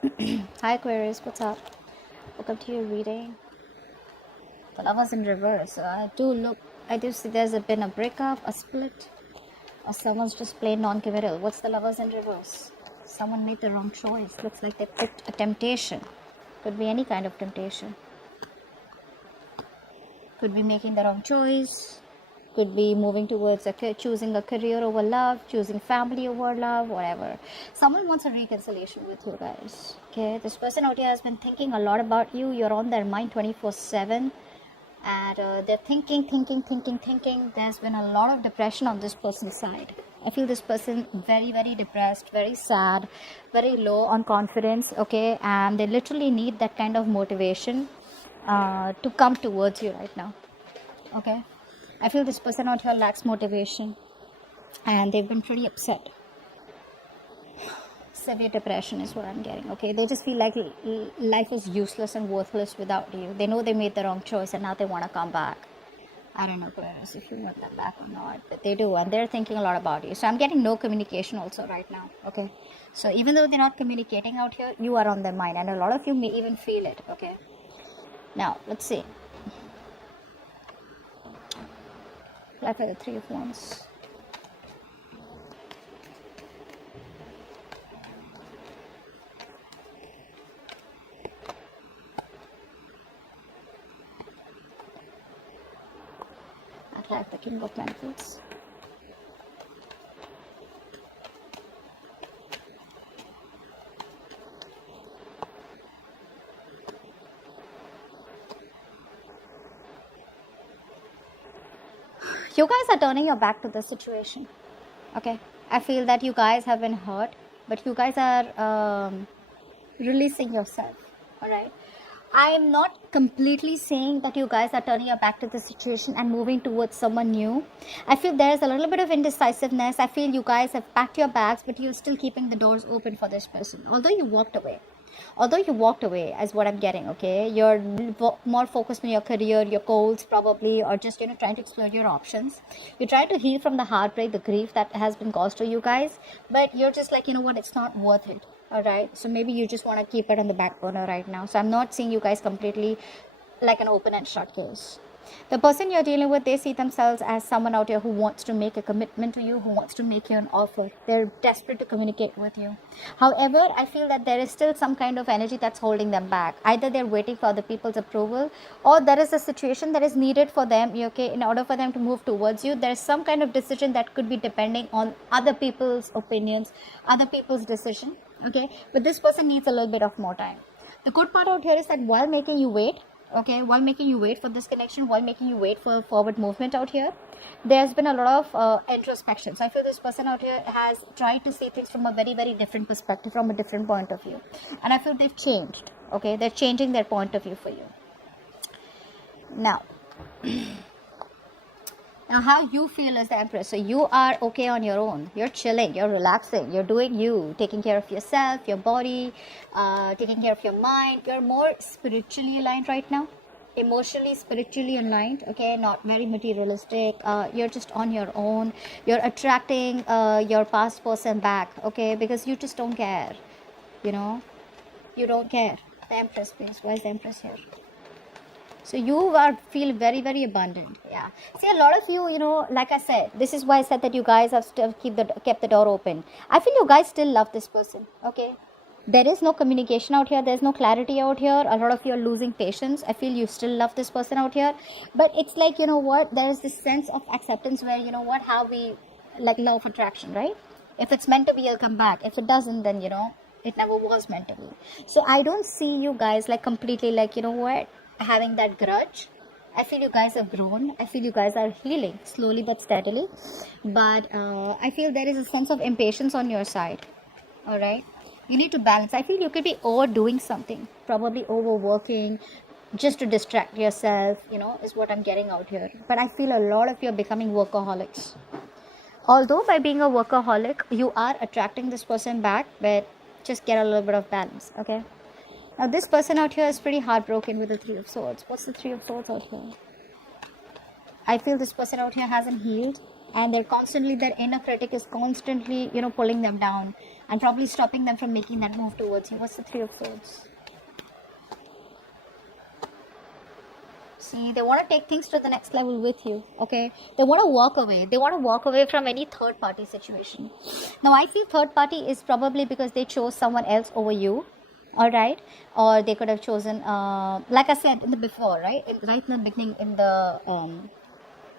Hi Aquarius, what's up? Welcome to your reading. The lovers in reverse. I do see there's been a breakup, a split, or someone's just plain non-committal. What's the lovers in reverse? Someone made the wrong choice. Looks like they picked a temptation. Could be any kind of temptation. Could be making the wrong choice. Could be moving towards choosing a career over love, choosing family over love, whatever. Someone wants a reconciliation with you guys. Okay, this person out here has been thinking a lot about you. You're on their mind 24/7, and they're thinking. There's been a lot of depression on this person's side. I feel this person very, very depressed, very sad, very low on confidence. Okay, and they literally need that kind of motivation to come towards you right now. Okay, I feel this person out here lacks motivation, and they've been pretty upset. Severe depression is what I'm getting. Okay, they just feel like life is useless and worthless without you. They know they made the wrong choice, and now they want to come back. I don't know, Aquarius, if you want them back or not, but they do, and they're thinking a lot about you. So I'm getting no communication also right now. Okay, so even though they're not communicating out here, you are on their mind, and a lot of you may even feel it. Okay, now let's see. Apply for the Three of Wands. Apply the King of Pentacles. You guys are turning your back to the situation. Okay, I feel that you guys have been hurt, but you guys are releasing yourself. All right, I am not completely saying that you guys are turning your back to the situation and moving towards someone new. I feel there's a little bit of indecisiveness. I feel you guys have packed your bags, but you're still keeping the doors open for this person, although you walked away. As what I'm getting. Okay, you're more focused on your career, your goals probably, or just trying to explore your options. You're trying to heal from the heartbreak, the grief that has been caused to you guys, but you're just like, what, it's not worth it. All right, so maybe you just want to keep it on the back burner right now. So I'm not seeing you guys completely like an open and shut case. The person you're dealing with, they see themselves as someone out here who wants to make a commitment to you, who wants to make you an offer. They're desperate to communicate with you. However, I feel that there is still some kind of energy that's holding them back. Either they're waiting for other people's approval, or there is a situation that is needed for them, okay, in order for them to move towards you. There's some kind of decision that could be depending on other people's opinions, other people's decision, okay, but this person needs a little bit of more time. The good part out here is that while making you wait, okay, while making you wait for this connection, while making you wait for forward movement out here, there's been a lot of introspection. So I feel this person out here has tried to see things from a very, very different perspective, from a different point of view, and I feel they've changed. Okay, they're changing their point of view for you now. Now, how you feel as the Empress. So you are okay on your own. You're chilling. You're relaxing. You're doing you. Taking care of yourself, your body, taking care of your mind. You're more spiritually aligned right now. Emotionally, spiritually aligned. Okay, not very materialistic. You're just on your own. You're attracting your past person back. Okay, because you just don't care. You don't care. The Empress, please. Why is the Empress here? So you feel very, very abundant. Yeah. See, a lot of you, like I said, this is why I said that you guys have still kept the door open. I feel you guys still love this person. Okay. There is no communication out here. There's no clarity out here. A lot of you are losing patience. I feel you still love this person out here. But it's like, there is this sense of acceptance where, how we, like law of attraction, right? If it's meant to be, it'll come back. If it doesn't, then, it never was meant to be. So I don't see you guys like completely like, having that grudge. I feel you guys have grown. I feel you guys are healing slowly but steadily. But I feel there is a sense of impatience on your side. All right. You need to balance. I feel you could be overdoing something, probably overworking, just to distract yourself, is what I'm getting out here. But I feel a lot of you are becoming workaholics. Although by being a workaholic, you are attracting this person back, but just get a little bit of balance, okay? Now this person out here is pretty heartbroken with the Three of Swords. What's the Three of Swords out here? I feel this person out here hasn't healed, and their inner critic is constantly, pulling them down. and probably stopping them from making that move towards you. What's the Three of Swords? See, they want to take things to the next level with you, okay? They want to walk away. They want to walk away from any third party situation. Now, I feel third party is probably because they chose someone else over you, all right? Or they could have chosen, like I said in the before, right? Right in the beginning, in the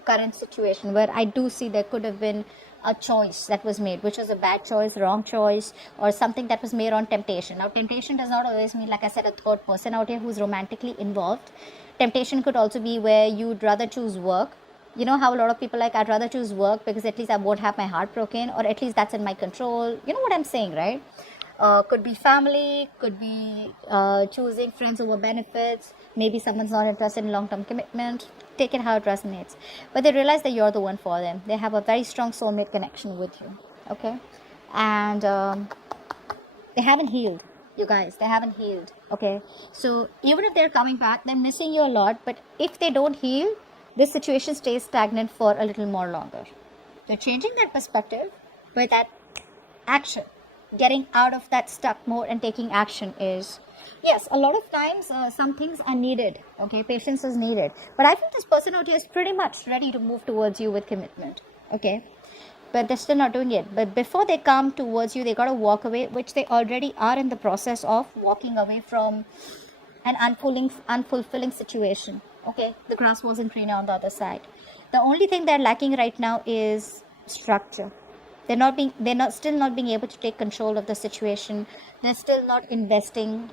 current situation, where I do see there could have been a choice that was made, which was a bad choice, wrong choice, or something that was made on temptation. Now, temptation does not always mean, like I said, a third person out here who's romantically involved. Temptation could also be where you'd rather choose work. You know how a lot of people like, I'd rather choose work because at least I won't have my heart broken, or at least that's in my control. You know what I'm saying, right? Could be family, could be choosing friends over benefits. Maybe someone's not interested in long-term commitment. Take it how it resonates. But they realize that you're the one for them. They have a very strong soulmate connection with you. Okay? And they haven't healed. You guys, they haven't healed. Okay? So even if they're coming back, they're missing you a lot. But if they don't heal, this situation stays stagnant for a little more longer. They're changing their perspective, but that action, getting out of that stuck mode and taking action is, yes, a lot of times some things are needed. Okay, patience is needed. But I think this person out here is pretty much ready to move towards you with commitment. Okay, but they're still not doing it. But before they come towards you, they got to walk away, which they already are in the process of walking away from an unfulfilling situation. Okay, the grass wasn't greener on the other side. The only thing they're lacking right now is structure. They're still not being able to take control of the situation. They're still not investing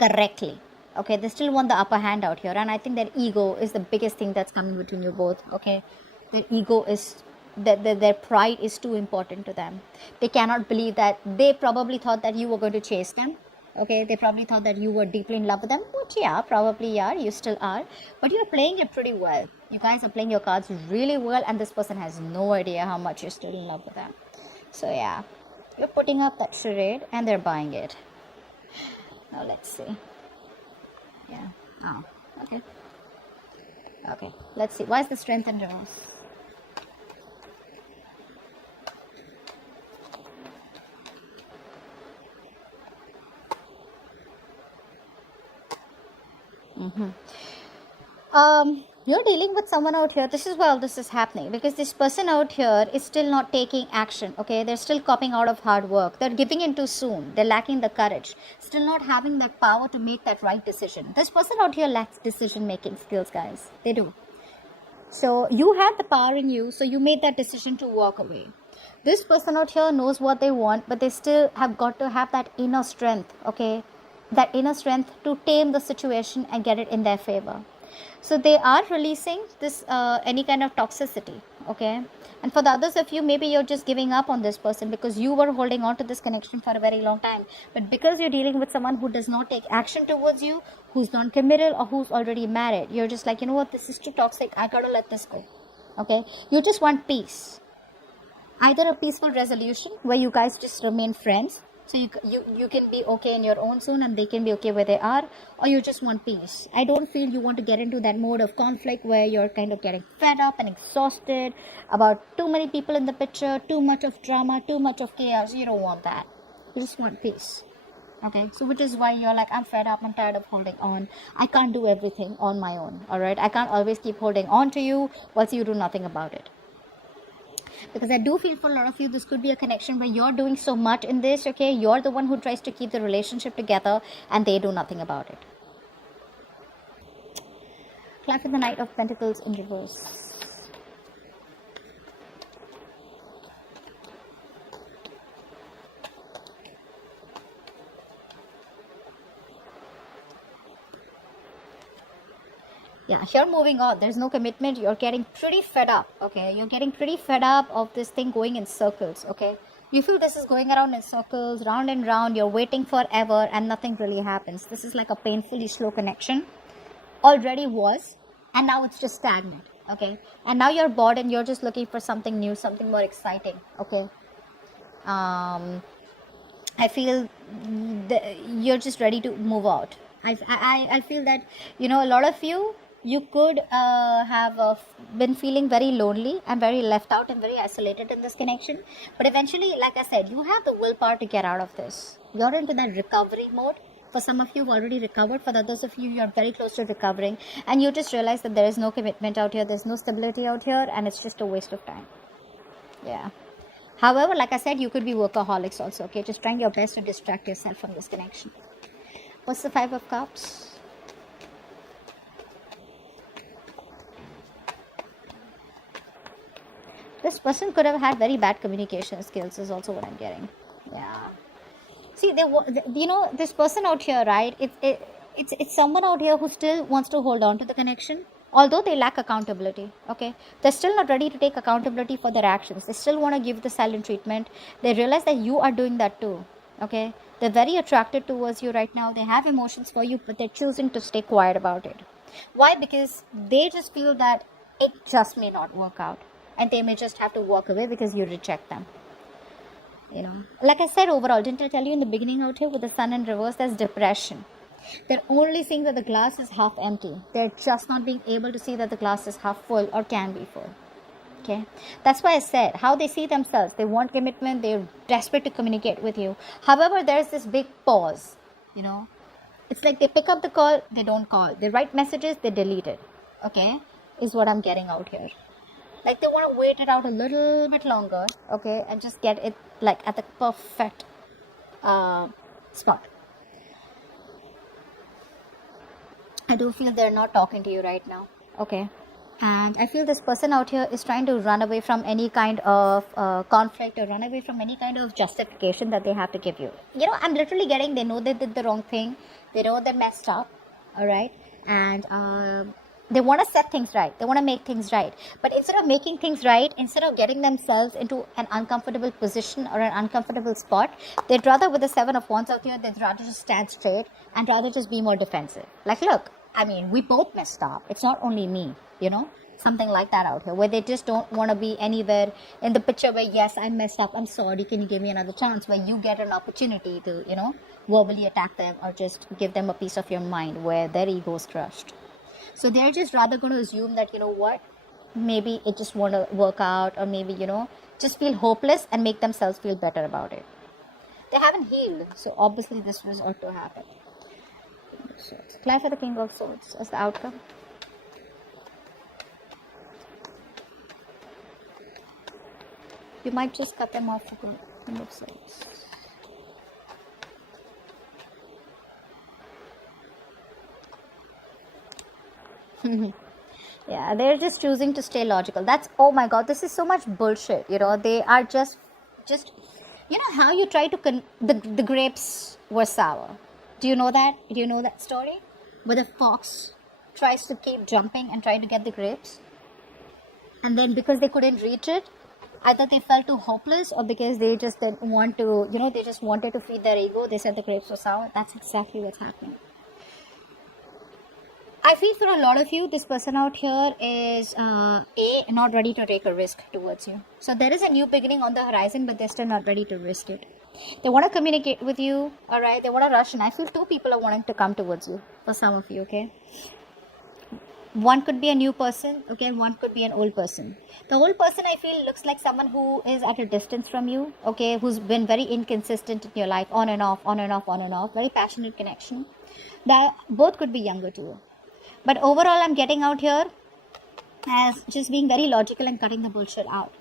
correctly. Okay, they still want the upper hand out here, and I think their ego is the biggest thing that's coming between you both. Okay, their ego is their pride is too important to them. They cannot believe that they probably thought that you were going to chase them. Okay, they probably thought that you were deeply in love with them, which yeah, probably are, you still are, but you're playing it pretty well. You guys are playing your cards really well, and this person has no idea how much you're still in love with them. So yeah, you're putting up that charade and they're buying it. Now let's see. Yeah. Oh, okay. Okay, let's see. Why is the Strength in reverse? You're dealing with someone out here. This is why all this is happening, because this person out here is still not taking action. Okay, they're still copping out of hard work. They're giving in too soon. They're lacking the courage, still not having that power to make that right decision. This person out here lacks decision making skills, guys. They do. So you had the power in you, so you made that decision to walk away. This person out here knows what they want, but they still have got to have that inner strength. Okay, that inner strength to tame the situation and get it in their favor. So they are releasing this any kind of toxicity. Okay, and for the others of you, maybe you're just giving up on this person because you were holding on to this connection for a very long time, but because you're dealing with someone who does not take action towards you, who's non-committal, or who's already married, you're just like, you know what, this is too toxic, I gotta let this go. Okay, you just want peace, either a peaceful resolution where you guys just remain friends, so you can be okay in your own zone and they can be okay where they are, or you just want peace. I don't feel you want to get into that mode of conflict where you're kind of getting fed up and exhausted about too many people in the picture, too much of drama, too much of chaos. You don't want that. You just want peace. Okay, so which is why you're like, I'm fed up, I'm tired of holding on. I can't do everything on my own. All right, I can't always keep holding on to you whilst you do nothing about it. Because I do feel for a lot of you, this could be a connection where you're doing so much in this, okay? You're the one who tries to keep the relationship together and they do nothing about it. Clap for the Knight of Pentacles in reverse. Yeah, you're moving on. There's no commitment. You're getting pretty fed up, okay? You're getting pretty fed up of this thing going in circles, okay? You feel this is going around in circles, round and round. You're waiting forever and nothing really happens. This is like a painfully slow connection. Already was, and now it's just stagnant, okay? And now you're bored and you're just looking for something new, something more exciting, okay? I feel you're just ready to move out. I feel that, you know, a lot of you, you could have been feeling very lonely and very left out and very isolated in this connection. But eventually, like I said, you have the willpower to get out of this. You're into that recovery mode. For some of you, you've already recovered. For the others of you, you're very close to recovering. And you just realize that there is no commitment out here. There's no stability out here. And it's just a waste of time. Yeah. However, like I said, you could be workaholics also. Okay. Just trying your best to distract yourself from this connection. What's the Five of Cups? This person could have had very bad communication skills is also what I'm getting. Yeah. See, this person out here, right? It's someone out here who still wants to hold on to the connection, although they lack accountability. Okay, they're still not ready to take accountability for their actions. They still want to give the silent treatment. They realize that you are doing that too. Okay, they're very attracted towards you right now. They have emotions for you, but they're choosing to stay quiet about it. Why? Because they just feel that it just may not work out, and they may just have to walk away because you reject them. Like I said, overall, didn't I tell you in the beginning out here with the sun in reverse, there's depression. They're only seeing that the glass is half empty. They're just not being able to see that the glass is half full or can be full. Okay, that's why I said how they see themselves. They want commitment. They're desperate to communicate with you. However, there's this big pause. It's like they pick up the call, they don't call. They write messages, they delete it. Okay, is what I'm getting out here. Like they want to wait it out a little bit longer, okay, and just get it like at the perfect spot. I do feel they're not talking to you right now, okay, and I feel this person out here is trying to run away from any kind of conflict or run away from any kind of justification that they have to give you. I'm literally getting they know they did the wrong thing, they know they messed up, all right, and they want to set things right. They want to make things right. But instead of making things right, instead of getting themselves into an uncomfortable position or an uncomfortable spot, they'd rather, with the Seven of Wands out here, they'd rather just stand straight and rather just be more defensive. Like, look, we both messed up. It's not only me, something like that out here, where they just don't want to be anywhere in the picture where, yes, I messed up, I'm sorry, can you give me another chance, where you get an opportunity to, verbally attack them or just give them a piece of your mind where their ego is crushed. So they're just rather going to assume that, maybe it just won't work out, or maybe, just feel hopeless and make themselves feel better about it. They haven't healed. So obviously this was ought to happen. Clarify the King of Swords as the outcome. You might just cut them off for good. King of Swords. Yeah, they're just choosing to stay logical. That's, oh my god, this is so much bullshit. They are just how you try to the grapes were sour. Do you know that? Do you know that story where the fox tries to keep jumping and try to get the grapes, and then because they couldn't reach it, either they felt too hopeless or because they just didn't want to, they just wanted to feed their ego, they said the grapes were sour. That's exactly what's happening. I feel for a lot of you, this person out here is not ready to take a risk towards you. So there is a new beginning on the horizon, but they're still not ready to risk it. They want to communicate with you, all right? They want to rush in. I feel two people are wanting to come towards you, for some of you, okay? One could be a new person, okay? One could be an old person. The old person, I feel, looks like someone who is at a distance from you, okay? Who's been very inconsistent in your life, on and off, on and off, on and off. Very passionate connection. That both could be younger too. But overall, I'm getting out here as just being very logical and cutting the bullshit out.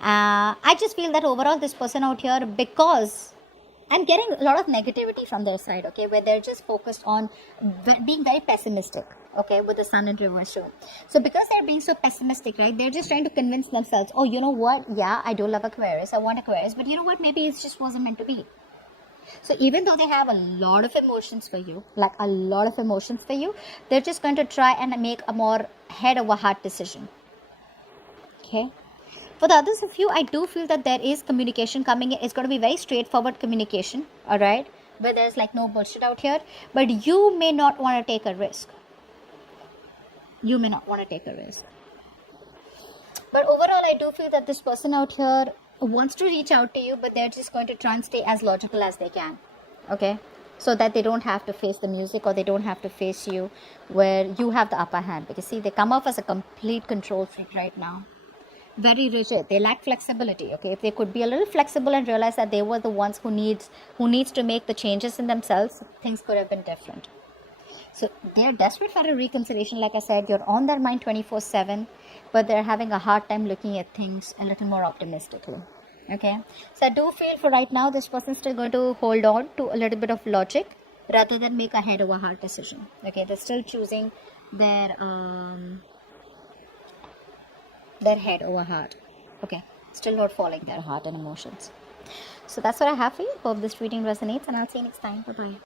I just feel that overall, this person out here, because I'm getting a lot of negativity from their side, okay, where they're just focused on being very pessimistic, okay, with the sun in reverse show. So because they're being so pessimistic, right, they're just trying to convince themselves, oh, you know what, yeah, I do love Aquarius, I want Aquarius, but you know what, maybe it just wasn't meant to be. So even though they have a lot of emotions for you, they're just going to try and make a more head over heart decision. Okay. For the others of you, I do feel that there is communication coming in. It's going to be very straightforward communication. All right. Where there's like no bullshit out here. But you may not want to take a risk. But overall, I do feel that this person out here wants to reach out to you, but they're just going to try and stay as logical as they can. Okay. so that they don't have to face the music, or they don't have to face you, where you have the upper hand. Because see, they come off as a complete control freak right now, very rigid. They lack flexibility. Okay, if they could be a little flexible and realize that they were the ones who needs to make the changes in themselves, things could have been different. So they're desperate for a reconciliation. Like I said, you're on their mind 24/7, but they're having a hard time looking at things a little more optimistically. Okay, so I do feel for right now, this person's still going to hold on to a little bit of logic rather than make a head over heart decision. Okay, they're still choosing their head over heart. Okay, still not following their heart and emotions. So that's what I have for you. Hope this reading resonates, and I'll see you next time. Bye bye.